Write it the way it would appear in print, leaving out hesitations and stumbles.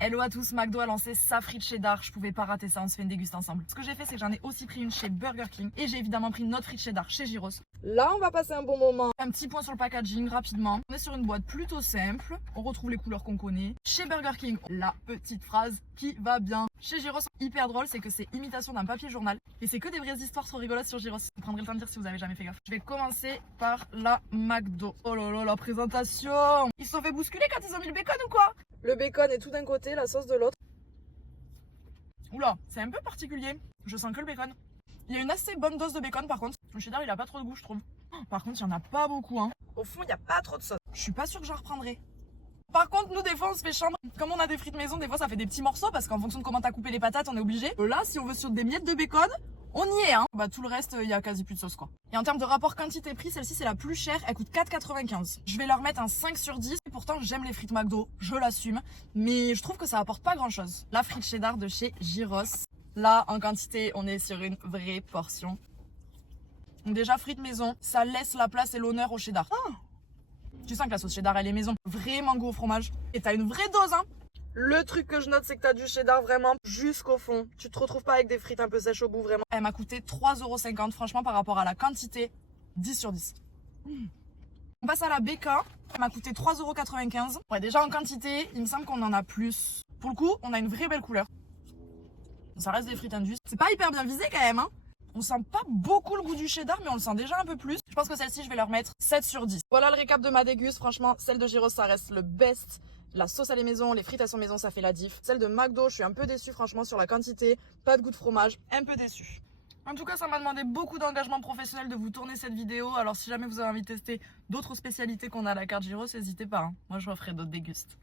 Hello à tous, McDo a lancé sa frite cheddar, je pouvais pas rater ça, on se fait une déguste ensemble. Ce que j'ai fait, c'est que j'en ai aussi pris une chez Burger King et j'ai évidemment pris notre frite cheddar chez Gyros. Là, on va passer un bon moment. Un petit point sur le packaging rapidement. On est sur une boîte plutôt simple, on retrouve les couleurs qu'on connaît. Chez Burger King, la petite phrase qui va bien. Chez Gyros, hyper drôle, c'est que c'est imitation d'un papier journal et c'est que des vraies histoires trop rigolotes sur Gyros. Vous prendrez le temps de dire si vous avez jamais fait gaffe. Je vais commencer par la McDo. Oh là là, la présentation. Ils se sont fait bousculer quand ils ont mis le bacon ou quoi? Le bacon est tout d'un côté, la sauce de l'autre. Oula, c'est un peu particulier. Je sens que le bacon. Il y a une assez bonne dose de bacon par contre. Le cheddar, il a pas trop de goût, je trouve. Par contre, il y en a pas beaucoup, hein. Au fond, il n'y a pas trop de sauce. Je suis pas sûre que j'en reprendrai. Par contre, nous, des fois, on se fait chambre. Comme on a des frites maison, des fois, ça fait des petits morceaux parce qu'en fonction de comment t'as coupé les patates, on est obligé. Là, si on veut sur des miettes de bacon, on y est, hein. Bah, tout le reste, il y a quasi plus de sauce, quoi. Et en termes de rapport quantité-prix, celle-ci, c'est la plus chère. Elle coûte 4,95. Je vais leur mettre un 5 sur 10. Et pourtant, j'aime les frites McDo. Je l'assume. Mais je trouve que ça apporte pas grand-chose. La frite cheddar de chez Gyros. Là, en quantité, on est sur une vraie portion. Donc déjà, frites maison, ça laisse la place et l'honneur au cheddar. Tu sens que la sauce cheddar, elle est maison. Vraiment goût au fromage. Et t'as une vraie dose, hein. Le truc que je note, c'est que t'as du cheddar vraiment jusqu'au fond. Tu te retrouves pas avec des frites un peu sèches au bout, vraiment. Elle m'a coûté 3,50 €. Franchement, par rapport à la quantité, 10 sur 10. On passe à la BK. Elle m'a coûté 3,95 €. Ouais, déjà en quantité, il me semble qu'on en a plus. Pour le coup, on a une vraie belle couleur. Ça reste des frites indues. C'est pas hyper bien visé quand même, hein. On sent pas beaucoup le goût du cheddar, mais on le sent déjà un peu plus. Je pense que celle-ci, je vais leur mettre 7 sur 10. Voilà le récap de ma déguste. Franchement, celle de Gyros, ça reste le best. La sauce, elle est maison, les frites, elles sont maison, ça fait la diff. Celle de McDo, je suis un peu déçue, franchement, sur la quantité. Pas de goût de fromage, un peu déçue. En tout cas, ça m'a demandé beaucoup d'engagement professionnel de vous tourner cette vidéo. Alors, si jamais vous avez envie de tester d'autres spécialités qu'on a à la carte Gyros, n'hésitez pas, hein. Moi, je referai d'autres dégustes.